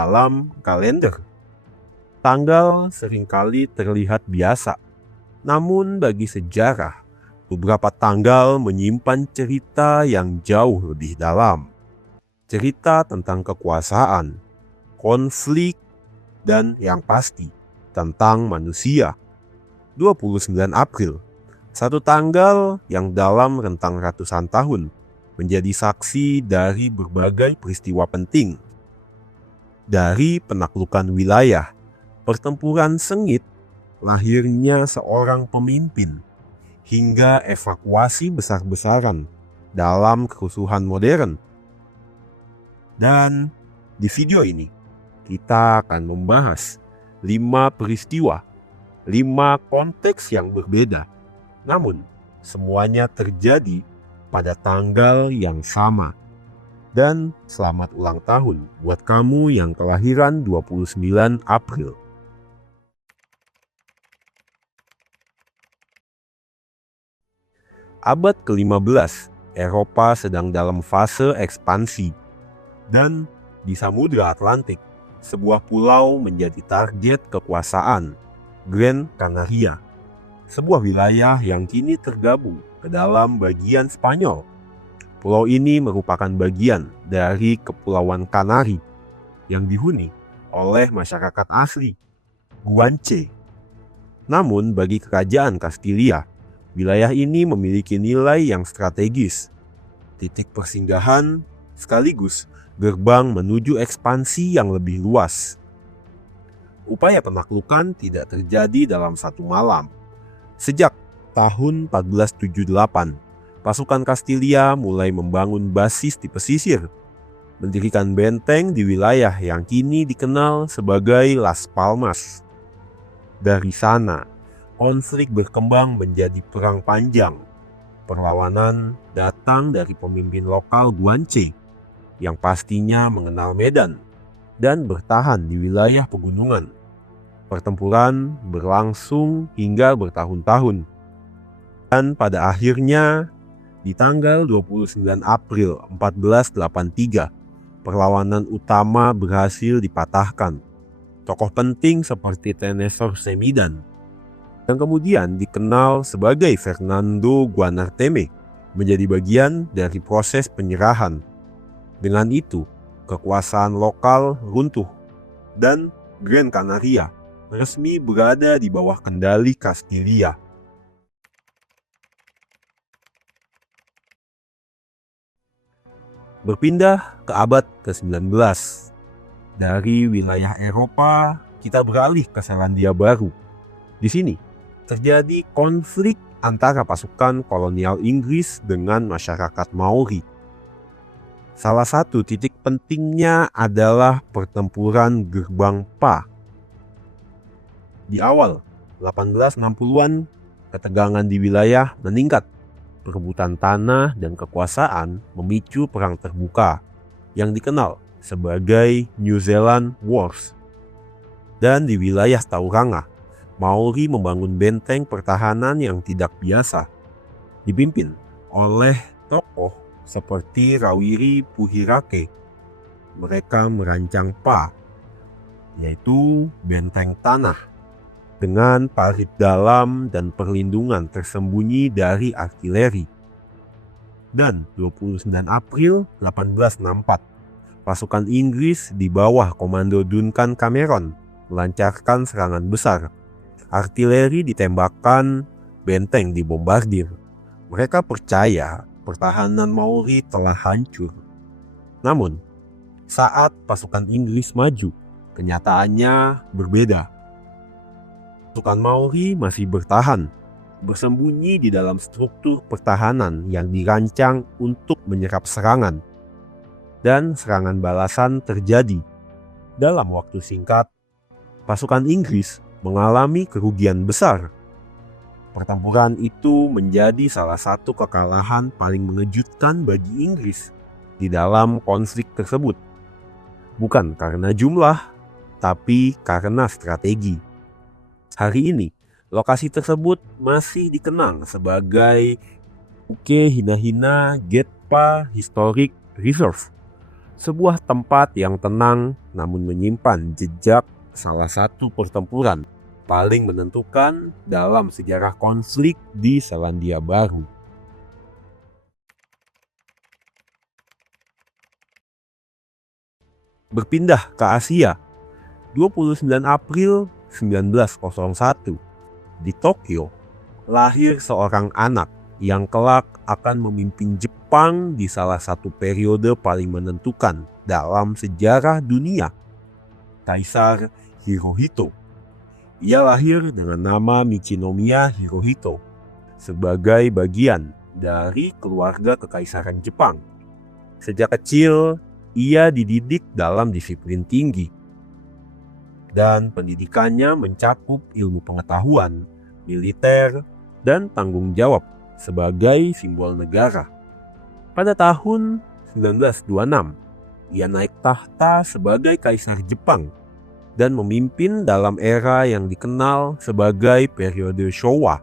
dalam kalender. Tanggal seringkali terlihat biasa, namun bagi sejarah, beberapa tanggal menyimpan cerita yang jauh lebih dalam. Cerita tentang kekuasaan, konflik, dan yang pasti tentang manusia. 29 April, satu tanggal yang dalam rentang ratusan tahun menjadi saksi dari berbagai peristiwa penting. Dari penaklukan wilayah, pertempuran sengit, lahirnya seorang pemimpin, hingga evakuasi besar-besaran dalam kerusuhan modern. Dan di video ini, kita akan membahas 5 peristiwa, 5 konteks yang berbeda. Namun, semuanya terjadi pada tanggal yang sama. Dan selamat ulang tahun buat kamu yang kelahiran 29 April. Abad ke-15, Eropa sedang dalam fase ekspansi. Dan di Samudra Atlantik, sebuah pulau menjadi target kekuasaan, Gran Canaria. Sebuah wilayah yang kini tergabung ke dalam bagian Spanyol. Pulau ini merupakan bagian dari Kepulauan Kanari yang dihuni oleh masyarakat asli, Guanche. Namun bagi kerajaan Kastilia, wilayah ini memiliki nilai yang strategis, titik persinggahan sekaligus gerbang menuju ekspansi yang lebih luas. Upaya penaklukan tidak terjadi dalam satu malam. Sejak tahun 1478, pasukan Kastilia mulai membangun basis di pesisir, mendirikan benteng di wilayah yang kini dikenal sebagai Las Palmas. Dari sana, konflik berkembang menjadi perang panjang. Perlawanan datang dari pemimpin lokal Guanche yang pastinya mengenal medan dan bertahan di wilayah pegunungan. Pertempuran berlangsung hingga bertahun-tahun. Dan pada akhirnya, di tanggal 29 April 1483, perlawanan utama berhasil dipatahkan. Tokoh penting seperti Tenezor Semidan, yang kemudian dikenal sebagai Fernando Guanarteme, menjadi bagian dari proses penyerahan. Dengan itu, kekuasaan lokal runtuh dan Gran Canaria resmi berada di bawah kendali Kastilia. Berpindah ke abad ke-19. Dari wilayah Eropa, kita beralih ke Selandia Baru. Di sini, terjadi konflik antara pasukan kolonial Inggris dengan masyarakat Maori. Salah satu titik pentingnya adalah pertempuran Gerbang Pa. Di awal 1860-an, ketegangan di wilayah meningkat. Perebutan tanah dan kekuasaan memicu perang terbuka yang dikenal sebagai New Zealand Wars. Dan di wilayah Tauranga, Maori membangun benteng pertahanan yang tidak biasa, dipimpin oleh tokoh seperti Rawiri Puhirake. Mereka merancang Pa, yaitu benteng tanah dengan parit dalam dan perlindungan tersembunyi dari artileri. Dan 29 April 1864, pasukan Inggris di bawah komando Duncan Cameron melancarkan serangan besar. Artileri ditembakkan, benteng dibombardir. Mereka percaya pertahanan Maori telah hancur. Namun, saat pasukan Inggris maju, kenyataannya berbeda. Pasukan Maori masih bertahan, bersembunyi di dalam struktur pertahanan yang dirancang untuk menyerap serangan. Dan serangan balasan terjadi. Dalam waktu singkat, pasukan Inggris mengalami kerugian besar. Pertempuran itu menjadi salah satu kekalahan paling mengejutkan bagi Inggris di dalam konflik tersebut. Bukan karena jumlah, tapi karena strategi. Hari ini, lokasi tersebut masih dikenang sebagai Puke Hinahina Gate Pa Historic Reserve, sebuah tempat yang tenang namun menyimpan jejak salah satu pertempuran paling menentukan dalam sejarah konflik di Selandia Baru. Berpindah ke Asia, 29 April 1901, di Tokyo, lahir seorang anak yang kelak akan memimpin Jepang di salah satu periode paling menentukan dalam sejarah dunia, Kaisar Hirohito. Ia lahir dengan nama Michinomiya Hirohito sebagai bagian dari keluarga kekaisaran Jepang. Sejak kecil, ia dididik dalam disiplin tinggi, dan pendidikannya mencakup ilmu pengetahuan, militer, dan tanggung jawab sebagai simbol negara. Pada tahun 1926, ia naik tahta sebagai Kaisar Jepang dan memimpin dalam era yang dikenal sebagai periode Showa.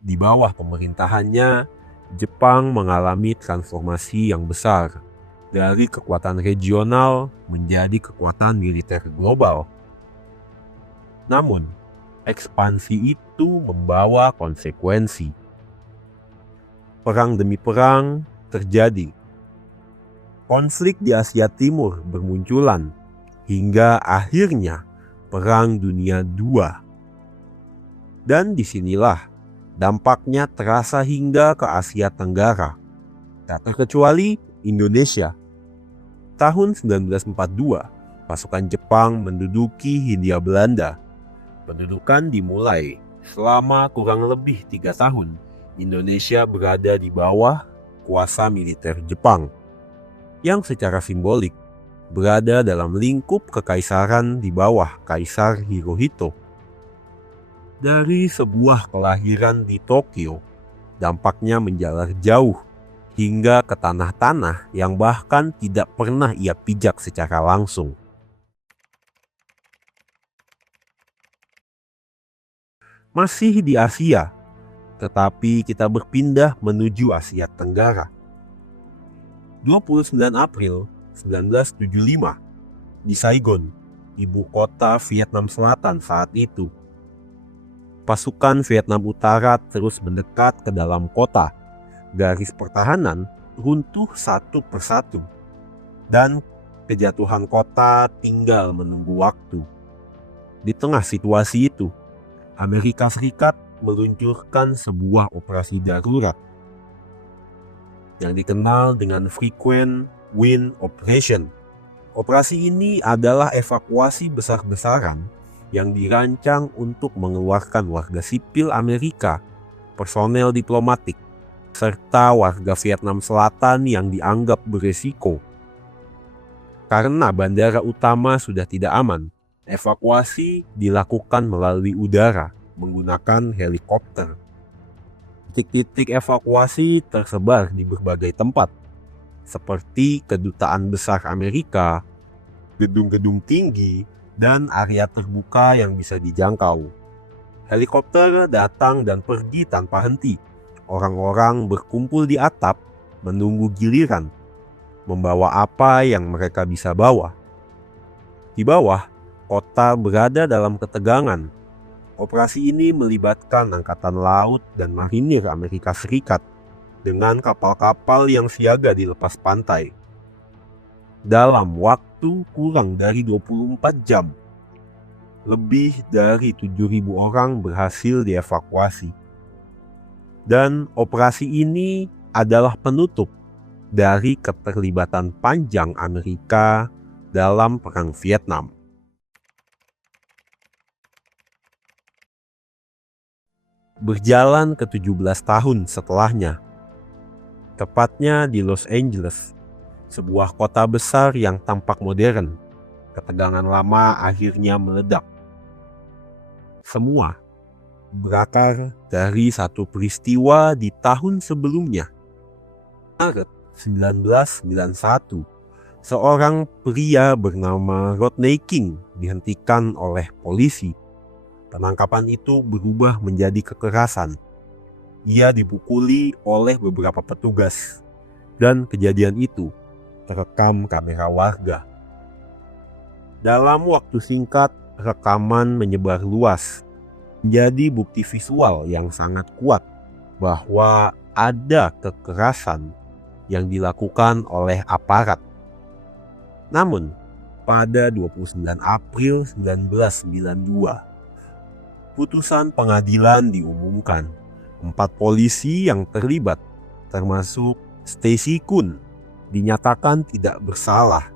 Di bawah pemerintahannya, Jepang mengalami transformasi yang besar dari kekuatan regional menjadi kekuatan militer global. Namun, ekspansi itu membawa konsekuensi. Perang demi perang terjadi. Konflik di Asia Timur bermunculan hingga akhirnya Perang Dunia II. Dan disinilah dampaknya terasa hingga ke Asia Tenggara, tak terkecuali Indonesia. Tahun 1942, pasukan Jepang menduduki Hindia Belanda. Pendudukan dimulai selama kurang lebih 3 tahun. Indonesia berada di bawah kuasa militer Jepang, yang secara simbolik berada dalam lingkup kekaisaran di bawah Kaisar Hirohito. Dari sebuah kelahiran di Tokyo, dampaknya menjalar jauh hingga ke tanah-tanah yang bahkan tidak pernah ia pijak secara langsung. Masih di Asia, tetapi kita berpindah menuju Asia Tenggara. 29 April 1975, di Saigon, ibu kota Vietnam Selatan saat itu. Pasukan Vietnam Utara terus mendekat ke dalam kota. Garis pertahanan runtuh satu persatu, dan kejatuhan kota tinggal menunggu waktu. Di tengah situasi itu, Amerika Serikat meluncurkan sebuah operasi darurat yang dikenal dengan Frequent Wind Operation. Operasi ini adalah evakuasi besar-besaran yang dirancang untuk mengeluarkan warga sipil Amerika, personel diplomatik, serta warga Vietnam Selatan yang dianggap beresiko. Karena bandara utama sudah tidak aman, evakuasi dilakukan melalui udara menggunakan helikopter. Titik-titik evakuasi tersebar di berbagai tempat, seperti kedutaan besar Amerika, gedung-gedung tinggi, dan area terbuka yang bisa dijangkau. Helikopter datang dan pergi tanpa henti. Orang-orang berkumpul di atap menunggu giliran, membawa apa yang mereka bisa bawa. Di bawah, kota berada dalam ketegangan. Operasi ini melibatkan Angkatan Laut dan Marinir Amerika Serikat dengan kapal-kapal yang siaga di lepas pantai. Dalam waktu kurang dari 24 jam, lebih dari 7.000 orang berhasil dievakuasi. Dan operasi ini adalah penutup dari keterlibatan panjang Amerika dalam Perang Vietnam. Berjalan ke 17 tahun setelahnya, tepatnya di Los Angeles, sebuah kota besar yang tampak modern, ketegangan lama akhirnya meledak. Semua berakar dari satu peristiwa di tahun sebelumnya. Maret 1991, seorang pria bernama Rodney King dihentikan oleh polisi. Penangkapan itu berubah menjadi kekerasan. Ia dipukuli oleh beberapa petugas, dan kejadian itu terekam kamera warga. Dalam waktu singkat, rekaman menyebar luas, menjadi bukti visual yang sangat kuat bahwa ada kekerasan yang dilakukan oleh aparat. Namun, pada 29 April 1992, putusan pengadilan diumumkan. 4 polisi yang terlibat, termasuk Stacy Kun, dinyatakan tidak bersalah.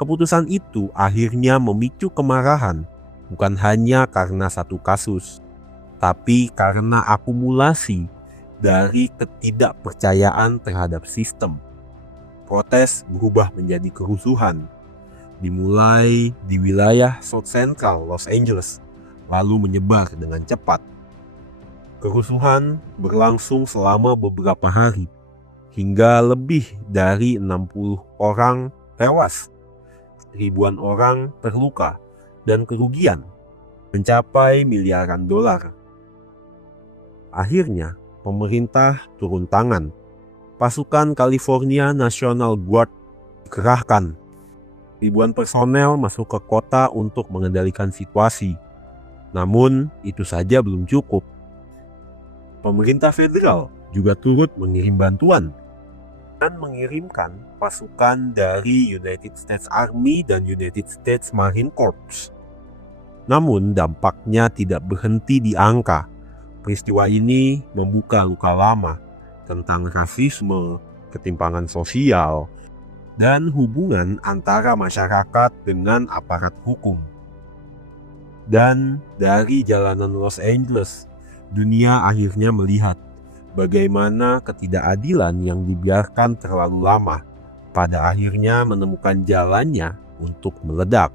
Keputusan itu akhirnya memicu kemarahan, bukan hanya karena satu kasus, tapi karena akumulasi dari ketidakpercayaan terhadap sistem. Protes berubah menjadi kerusuhan, dimulai di wilayah South Central Los Angeles, lalu menyebar dengan cepat. Kerusuhan berlangsung selama beberapa hari, hingga lebih dari 60 orang tewas, ribuan orang terluka, dan kerugian mencapai miliaran dolar. Akhirnya, pemerintah turun tangan. Pasukan California National Guard dikerahkan. Ribuan personel masuk ke kota untuk mengendalikan situasi. Namun, itu saja belum cukup. Pemerintah federal juga turut mengirim bantuan dan mengirimkan pasukan dari United States Army dan United States Marine Corps. Namun dampaknya tidak berhenti di angka. Peristiwa ini membuka luka lama tentang rasisme, ketimpangan sosial, dan hubungan antara masyarakat dengan aparat hukum. Dan dari jalanan Los Angeles, dunia akhirnya melihat bagaimana ketidakadilan yang dibiarkan terlalu lama pada akhirnya menemukan jalannya untuk meledak.